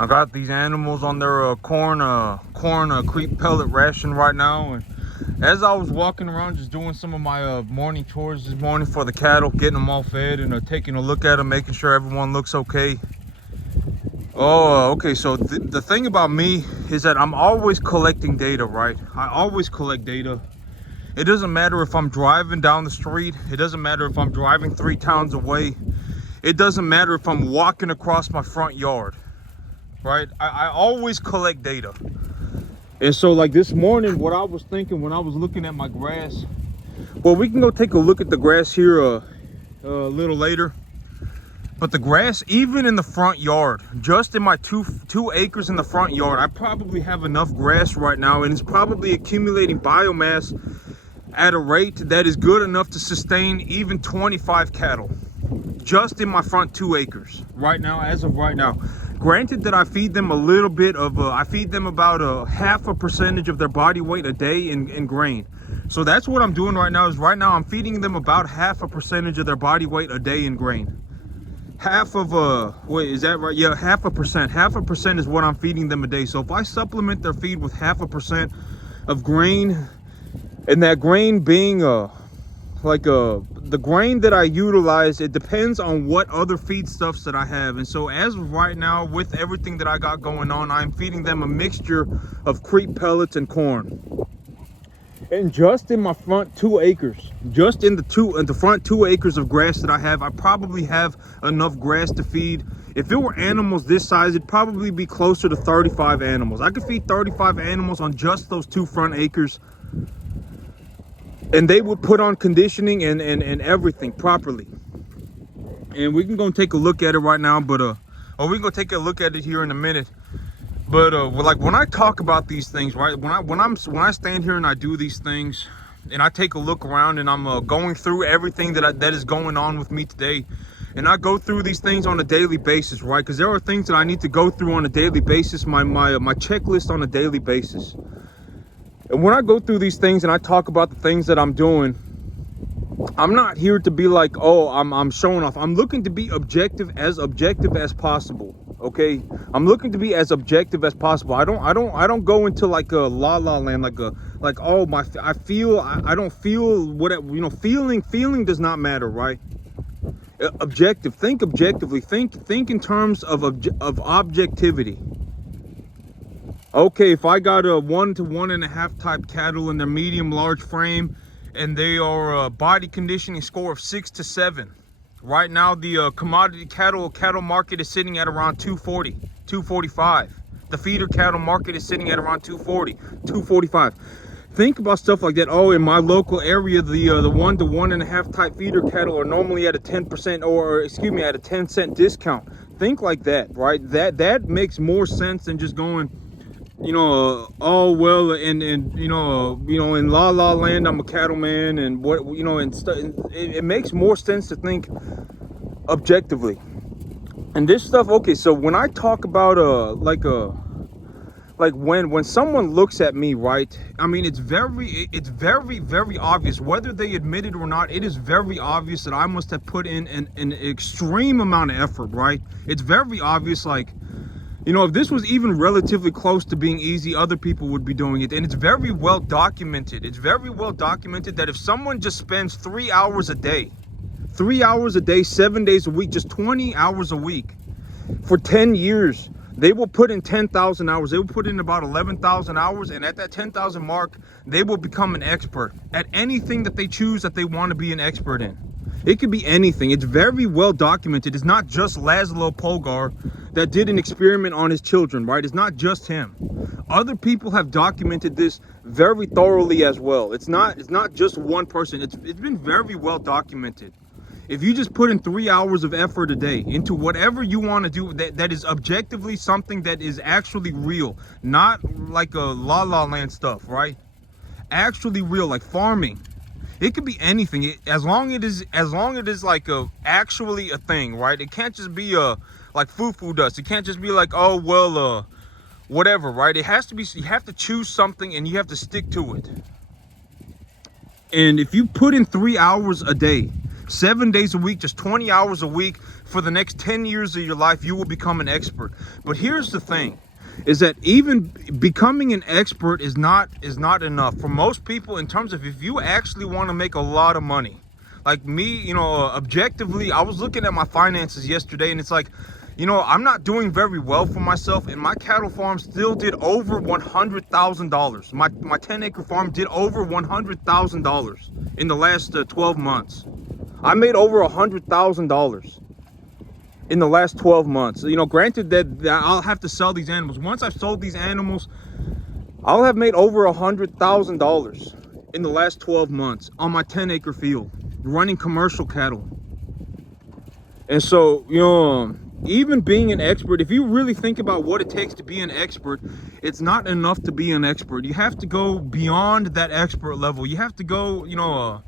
I got these animals on their corn creep pellet ration right now, and as I was walking around just doing some of my morning chores this morning for the cattle, getting them all fed and taking a look at them, making sure everyone looks okay. Okay, so the thing about me is that I'm always collecting data, right? I always collect data. It doesn't matter if I'm driving down the street. It doesn't matter if I'm driving 3 towns away. It doesn't matter if I'm walking across my front yard, right? I always collect data. And so like this morning, what I was thinking when I was looking at my grass, well, we can go take a look at the grass here a little later. But the grass, even in the front yard, just in my two acres in the front yard, I probably have enough grass right now, and it's probably accumulating biomass at a rate that is good enough to sustain even 25 cattle, just in my front 2 acres right now, as of right now. Granted that I feed them a little bit of, I feed them about 0.5% of their body weight a day in grain. So that's what I'm doing right now, is right now I'm feeding them about 0.5% of their body weight a day in grain. Half of wait, is that right? Yeah, 0.5%. 0.5% is what I'm feeding them a day. So if I supplement their feed with 0.5% of grain, and that grain being the grain that I utilize, it depends on what other feedstuffs that I have. And so as of right now, with everything that I got going on, I'm feeding them a mixture of creep pellets and corn. And just in my front 2 acres, just in the front 2 acres of grass that I have, I probably have enough grass to feed. If it were animals this size, it'd probably be closer to 35 animals. I could feed 35 animals on just those 2 front acres, and they would put on conditioning and everything properly. And we can go and take a look at it right now, but or we can go take a look at it here in a minute. But like when I talk about these things, right, when I stand here and I do these things and I take a look around and I'm going through everything that is going on with me today, and I go through these things on a daily basis, right? Because there are things that I need to go through on a daily basis, my checklist on a daily basis. And when I go through these things and I talk about the things that I'm doing, I'm not here to be like, oh, I'm showing off. I'm looking to be objective as possible. Okay, I'm looking to be as objective as possible. I don't go into like a la la land, like oh my, I don't feel what, you know, feeling does not matter, right? Objective, think objectively, think in terms of objectivity. Okay, if I got a 1 to 1.5 type cattle in their medium large frame, and they are a body conditioning score of 6 to 7. Right now, the commodity cattle market is sitting at around 240, 245. The feeder cattle market is sitting at around 240, 245. Think about stuff like that. Oh, in my local area, the 1 to 1.5 type feeder cattle are normally at a 10% or excuse me, at a 10-cent discount. Think like that, right? That makes more sense than just going, you know, oh well, and you know, in la la land, I'm a cattleman, and what, you know, and it makes more sense to think objectively. And this stuff, okay, so when I talk about like when someone looks at me, right, I mean, it's very obvious, whether they admit it or not. It is very obvious that I must have put in an extreme amount of effort, right? It's very obvious, like, you know, if this was even relatively close to being easy, other people would be doing it. And it's very well documented. It's very well documented that if someone just spends 3 hours a day, 7 days a week, just 20 hours a week for 10 years, they will put in 10,000 hours. They will put in about 11,000 hours. And at that 10,000 mark, they will become an expert at anything that they choose that they want to be an expert in. It could be anything. It's very well documented. It's not just Laszlo Polgar that did an experiment on his children, right? It's not just him. Other people have documented this very thoroughly as well. It's not just one person. It's been very well documented. If you just put in 3 hours of effort a day into whatever you want to do, that is objectively something that is actually real, not like a la la land stuff, right? Actually real, like farming. It could be anything, as long it is like actually a thing, right? It can't just be like foo-foo dust. It can't just be like, oh well, whatever, right? It has to be. You have to choose something and you have to stick to it. And if you put in 3 hours a day, 7 days a week, just 20 hours a week for the next 10 years of your life, you will become an expert. But here's the thing, is that even becoming an expert is not enough for most people. In terms of, if you actually want to make a lot of money, like me, you know, objectively, I was looking at my finances yesterday, and it's like, you know, I'm not doing very well for myself, and my cattle farm still did over $100,000. My 10-acre farm did over $100,000 in the last 12 months. I made over $100,000 in the last 12 months. You know, granted that I'll have to sell these animals. Once I've sold these animals, I'll have made over $100,000 in the last 12 months on my 10-acre field, running commercial cattle. And so, you know, even being an expert, if you really think about what it takes to be an expert, it's not enough to be an expert. You have to go beyond that expert level. You have to go, you know,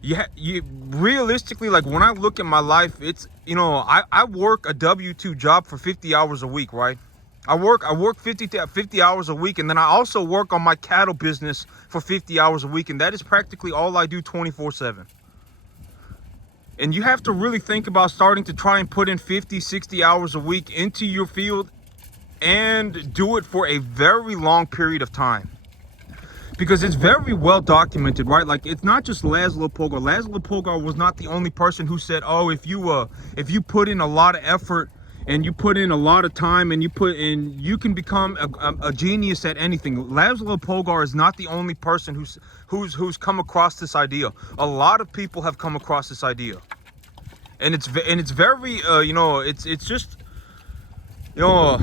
you realistically, like when I look at my life, it's, you know, I work a W-2 job for 50 hours a week, right? I work 50 hours a week, and then I also work on my cattle business for 50 hours a week, and that is practically all I do 24/7. And you have to really think about starting to try and put in 50, 60 hours a week into your field and do it for a very long period of time. Because it's very well documented, right? Like, it's not just Laszlo Pogar. Laszlo Pogar was not the only person who said, oh, if you put in a lot of effort and you put in a lot of time and you can become a genius at anything. Laszlo Pogar is not the only person who's come across this idea. A lot of people have come across this idea, and it's very you know, it's just, you know,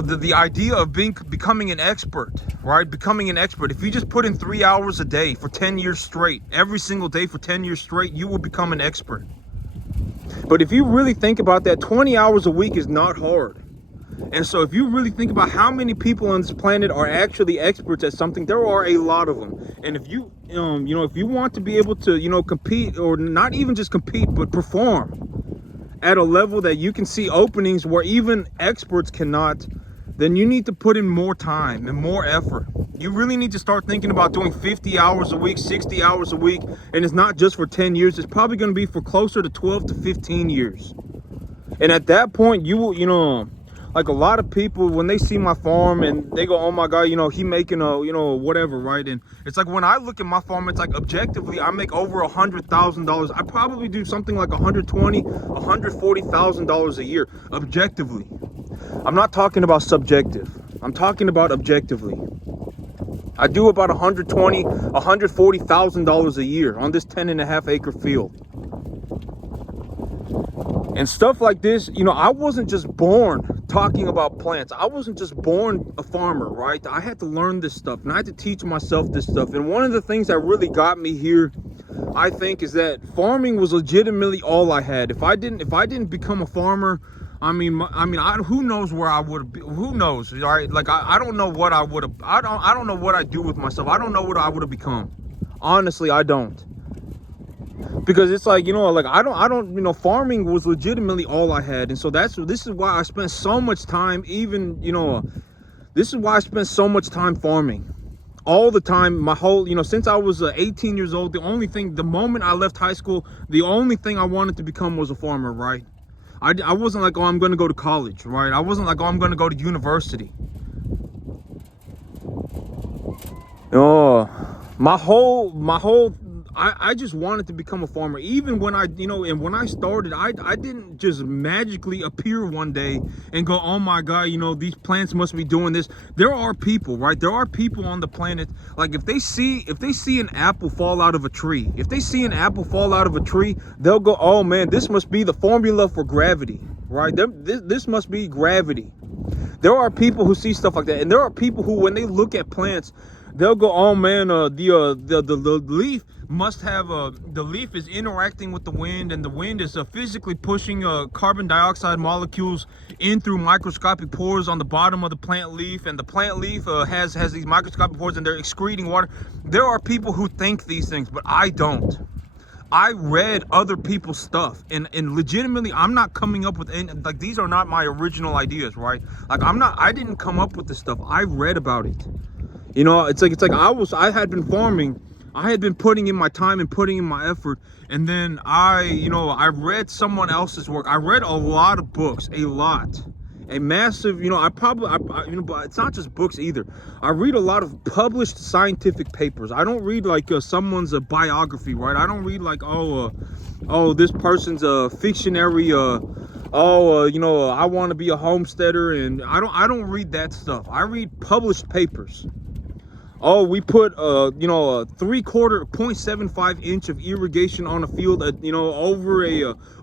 the idea of becoming an expert, right? Becoming an expert. If you just put in 3 hours a day for 10 years straight, every single day for 10 years straight, you will become an expert. But if you really think about that, 20 hours a week is not hard. And so if you really think about how many people on this planet are actually experts at something, there are a lot of them. And if you, you know, if you want to be able to, you know, compete, or not even just compete, but perform at a level that you can see openings where even experts cannot, then you need to put in more time and more effort. You really need to start thinking about doing 50 hours a week, 60 hours a week. And it's not just for 10 years. It's probably going to be for closer to 12 to 15 years. And at that point, you will, you know, like a lot of people, when they see my farm and they go, oh my God, you know, he making a, you know, whatever, right? And it's like, when I look at my farm, it's like, objectively, I make over $100,000. I probably do something like $120,000, $140,000 a year, objectively. I'm not talking about subjective. I'm talking about objectively. I do about $120,000, $140,000 a year on this 10.5-acre field. And stuff like this, you know, I wasn't just born talking about plants. I wasn't just born a farmer, right? I had to learn this stuff, and I had to teach myself this stuff. And one of the things that really got me here, I think, is that farming was legitimately all I had. If I didn't become a farmer, I mean, who knows where I would have been? Who knows, right? Like, I don't know what I would have. I don't know what I'd do with myself. I don't know what I would have become. Honestly, I don't. Because it's like, you know, like I don't, you know, farming was legitimately all I had. And so this is why I spent so much time, even, you know, this is why I spent so much time farming. All the time, my whole, you know, since I was 18 years old, the moment I left high school, the only thing I wanted to become was a farmer, right? I wasn't like, oh, I'm going to go to college, right? I wasn't like, oh, I'm going to go to university. Oh, my whole I just wanted to become a farmer. Even when I, you know, and when I started, I didn't just magically appear one day and go, oh my God, you know, these plants must be doing this. There are people, right? There are people on the planet, like if they see an apple fall out of a tree, they'll go, oh man, this must be the formula for gravity, right? This must be gravity. There are people who see stuff like that. And there are people who, when they look at plants, they'll go, oh man, the leaf must have the leaf is interacting with the wind, and the wind is physically pushing carbon dioxide molecules in through microscopic pores on the bottom of the plant leaf, and the plant leaf has these microscopic pores, and they're excreting water. There are people who think these things, but I don't. I read other people's stuff, and legitimately, I'm not coming up with any, like, these are not my original ideas, right? Like, I didn't come up with this stuff. I read about it. You know, it's like I had been farming I had been putting in my time and putting in my effort, and then I read someone else's work. I read a lot of books, a massive, but it's not just books either. I read a lot of published scientific papers. I don't read like someone's a biography, right? I don't read like, this person's a fictionary, I want to be a homesteader, and I don't read that stuff. I read published papers. Oh, we put a 3/4 0.75 inch of irrigation on a field.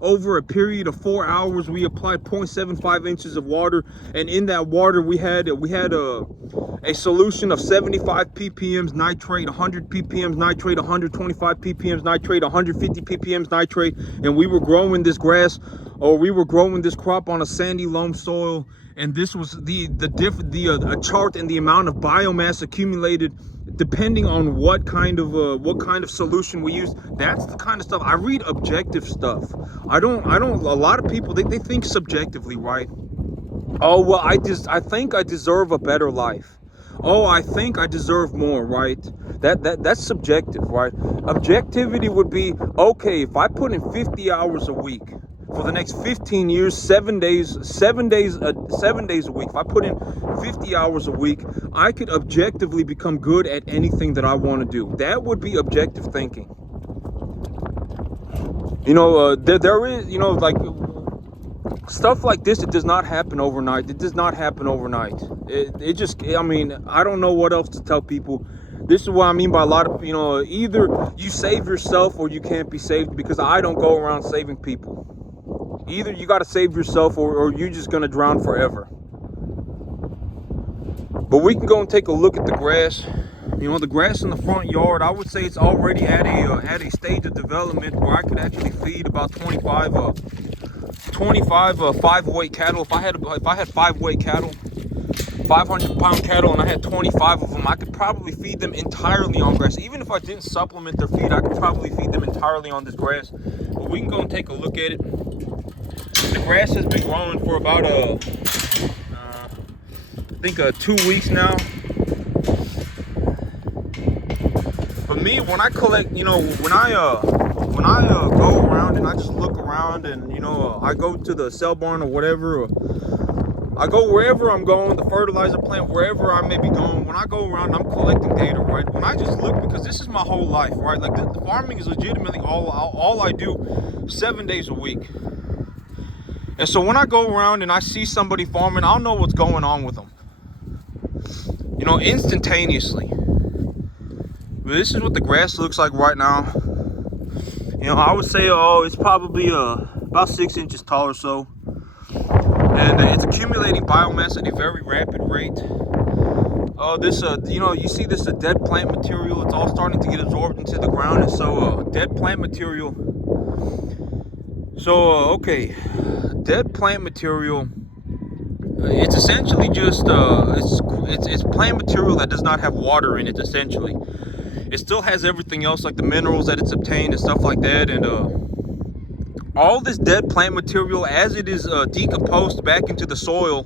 Over a period of 4 hours, we applied 0.75 inches of water, and in that water we had a solution of 75 ppm nitrate, 100 ppm nitrate, 125 ppm nitrate, 150 ppm nitrate, and we were growing this grass, or we were growing this crop on a sandy loam soil. And this was a chart and the amount of biomass accumulated depending on what kind of solution we use. That's the kind of stuff I read. Objective stuff. I don't. A lot of people they think subjectively, right? Oh well, I think I deserve a better life. Oh, I think I deserve more, right? That's subjective, right? Objectivity would be, okay, if I put in 50 hours a week for the next 15 years, 7 days a week, if I put in 50 hours a week, I could objectively become good at anything that I want to do. That would be objective thinking. There is, like, stuff like this, it does not happen overnight. It does not happen overnight. I don't know what else to tell people. This is what I mean by a lot of, either you save yourself or you can't be saved, because I don't go around saving people. Either you got to save yourself or you're just going to drown forever. But we can go and take a look at the grass. The grass in the front yard, I would say it's already at a stage of development where I could actually feed about 25 5-weight cattle. If I had 5-weight cattle, 500-pound cattle, and I had 25 of them, I could probably feed them entirely on grass. Even if I didn't supplement their feed, I could probably feed them entirely on this grass. But we can go and take a look at it. The grass has been growing for about I think 2 weeks now. For me, when I collect, when I go around and I just look around, and I go to the cell barn or whatever, or I go wherever I'm going, the fertilizer plant, wherever I may be going. When I go around, I'm collecting data, right? When I just look, because this is my whole life, right? Like the farming is legitimately all I do 7 days a week. And so when I go around and I see somebody farming, I'll know what's going on with them, instantaneously. But this is what the grass looks like right now. I would say, it's probably about 6 inches tall or so. And it's accumulating biomass at a very rapid rate. You see this dead plant material. It's all starting to get absorbed into the ground. And so dead plant material. Dead plant material. It's essentially just it's plant material that does not have water in it. Essentially, it still has everything else, like the minerals that it's obtained and stuff like that. And all this dead plant material, as it is decomposed back into the soil,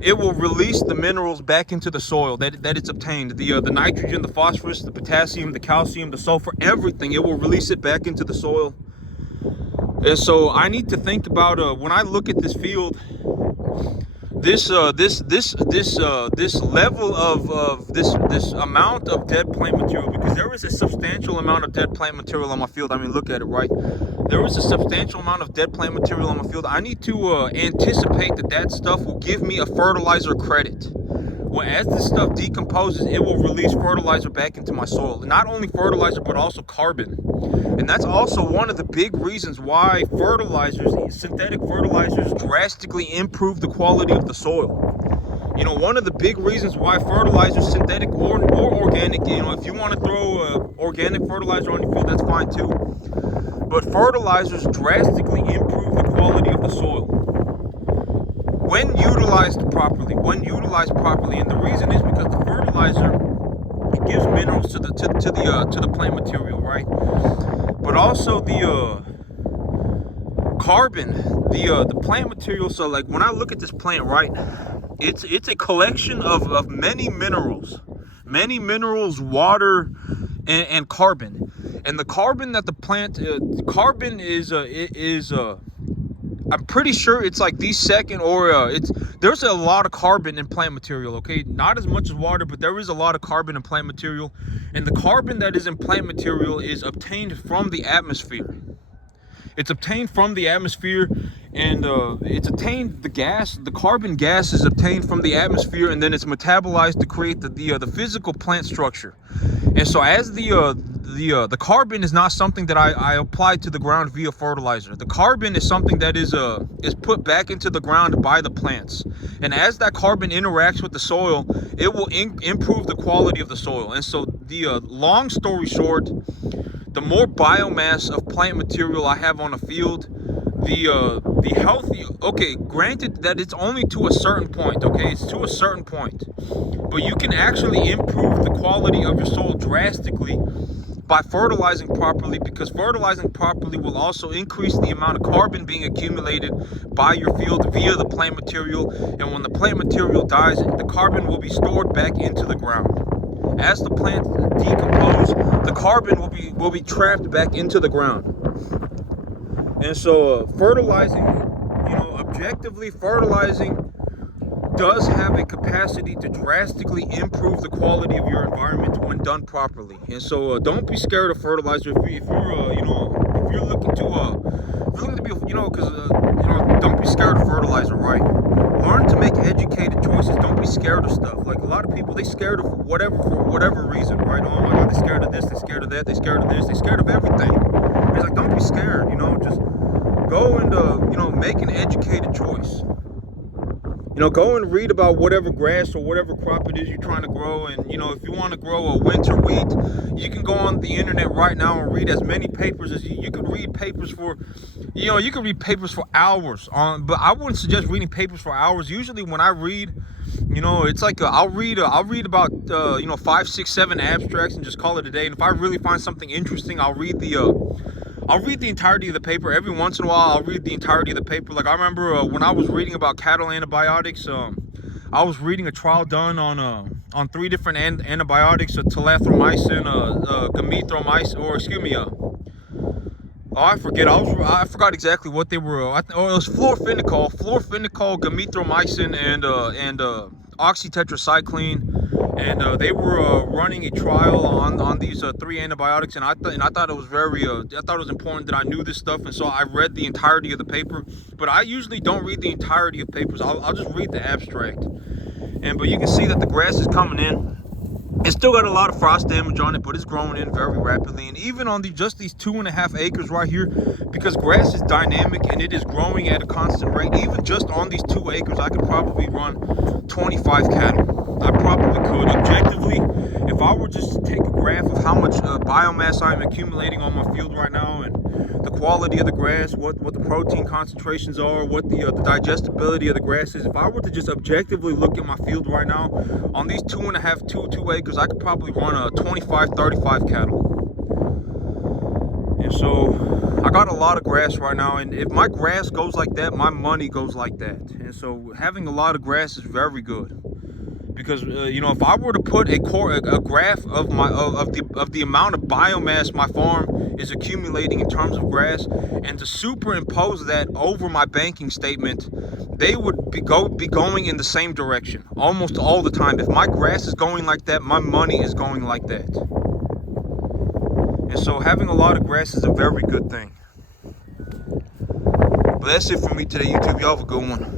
it will release the minerals back into the soil that it's obtained. The nitrogen, the phosphorus, the potassium, the calcium, the sulfur, everything. It will release it back into the soil. And so I need to think about when I look at this field, this level of this amount of dead plant material, because there is a substantial amount of dead plant material on my field. I mean, look at it, right? There is a substantial amount of dead plant material on my field. I need to anticipate that stuff will give me a fertilizer credit. Well, as this stuff decomposes, it will release fertilizer back into my soil. Not only fertilizer, but also carbon. And that's also one of the big reasons why synthetic fertilizers drastically improve the quality of the soil. One of the big reasons why fertilizers, synthetic or organic, if you want to throw organic fertilizer on your field, that's fine too. But fertilizers drastically improve the quality of the soil when utilized properly. And the reason is because the fertilizer, it gives minerals to the plant material, right? But also the carbon, the plant material. So like when I look at this plant, right, it's a collection of many minerals, water, and carbon. And the carbon that the plant, carbon is I'm pretty sure it's like the second, or there's a lot of carbon in plant material, okay? Not as much as water, but there is a lot of carbon in plant material. And the carbon that is in plant material is obtained from the atmosphere. It's obtained from the atmosphere, and it's obtained, the carbon gas is obtained from the atmosphere, and then it's metabolized to create the physical plant structure. And so as the carbon is not something that I apply to the ground via fertilizer. The carbon is something that is put back into the ground by the plants. And as that carbon interacts with the soil, it will improve the quality of the soil. And so the long story short, the more biomass of plant material I have on a field, the healthy, okay, granted that it's only to a certain point, okay, it's to a certain point, but you can actually improve the quality of your soil drastically by fertilizing properly, because fertilizing properly will also increase the amount of carbon being accumulated by your field via the plant material. And when the plant material dies, the carbon will be stored back into the ground. As the plants decompose, the carbon will be trapped back into the ground. And so fertilizing, objectively fertilizing does have a capacity to drastically improve the quality of your environment when done properly. And so don't be scared of fertilizer. If you're looking to be, don't be scared of fertilizer, right? Learn to make educated choices. Don't be scared of stuff. Like a lot of people, they scared of whatever for whatever reason, right? Oh my God, they're scared of this, they're scared of that, they're scared of this, they're scared of everything. It's like, don't be scared, just go and, make an educated choice. Go and read about whatever grass or whatever crop it is you're trying to grow. And, if you want to grow a winter wheat, you can go on the internet right now and read as many papers as you could read papers for, you can read papers for hours on, but I wouldn't suggest reading papers for hours. Usually when I read, it's like I'll read about 5, 6, 7 abstracts and just call it a day. And if I really find something interesting, I'll read the entirety of the paper. Every once in a while, I'll read the entirety of the paper. Like I remember when I was reading about cattle antibiotics, I was reading a trial done on 3 different antibiotics: telithromycin, gamethromycin, or excuse me, I forget. I forgot exactly what they were. It was fluorphenicol, gamethromycin, and oxytetracycline. And they were running a trial on these 3 antibiotics, and I thought it was I thought it was important that I knew this stuff, and so I read the entirety of the paper. But I usually don't read the entirety of papers. I'll just read the abstract. But you can see that the grass is coming in. It's still got a lot of frost damage on it, but it's growing in very rapidly. And even on just these 2.5 acres right here, because grass is dynamic and it is growing at a constant rate, even just on these 2 acres, I could probably run 25 cattle. I probably could. Objectively, if I were just to take a graph of how much biomass I'm accumulating on my field right now, and the quality of the grass, what the protein concentrations are, what the digestibility of the grass is, if I were to just objectively look at my field right now, on these 2 acres, I could probably run 25, 35 cattle. And so I got a lot of grass right now, and if my grass goes like that, my money goes like that. And so having a lot of grass is very good. Because if I were to put a graph of the amount of biomass my farm is accumulating in terms of grass, and to superimpose that over my banking statement, they would be going in the same direction almost all the time. If my grass is going like that, my money is going like that. And so having a lot of grass is a very good thing. But that's it for me today, YouTube. Y'all have a good one.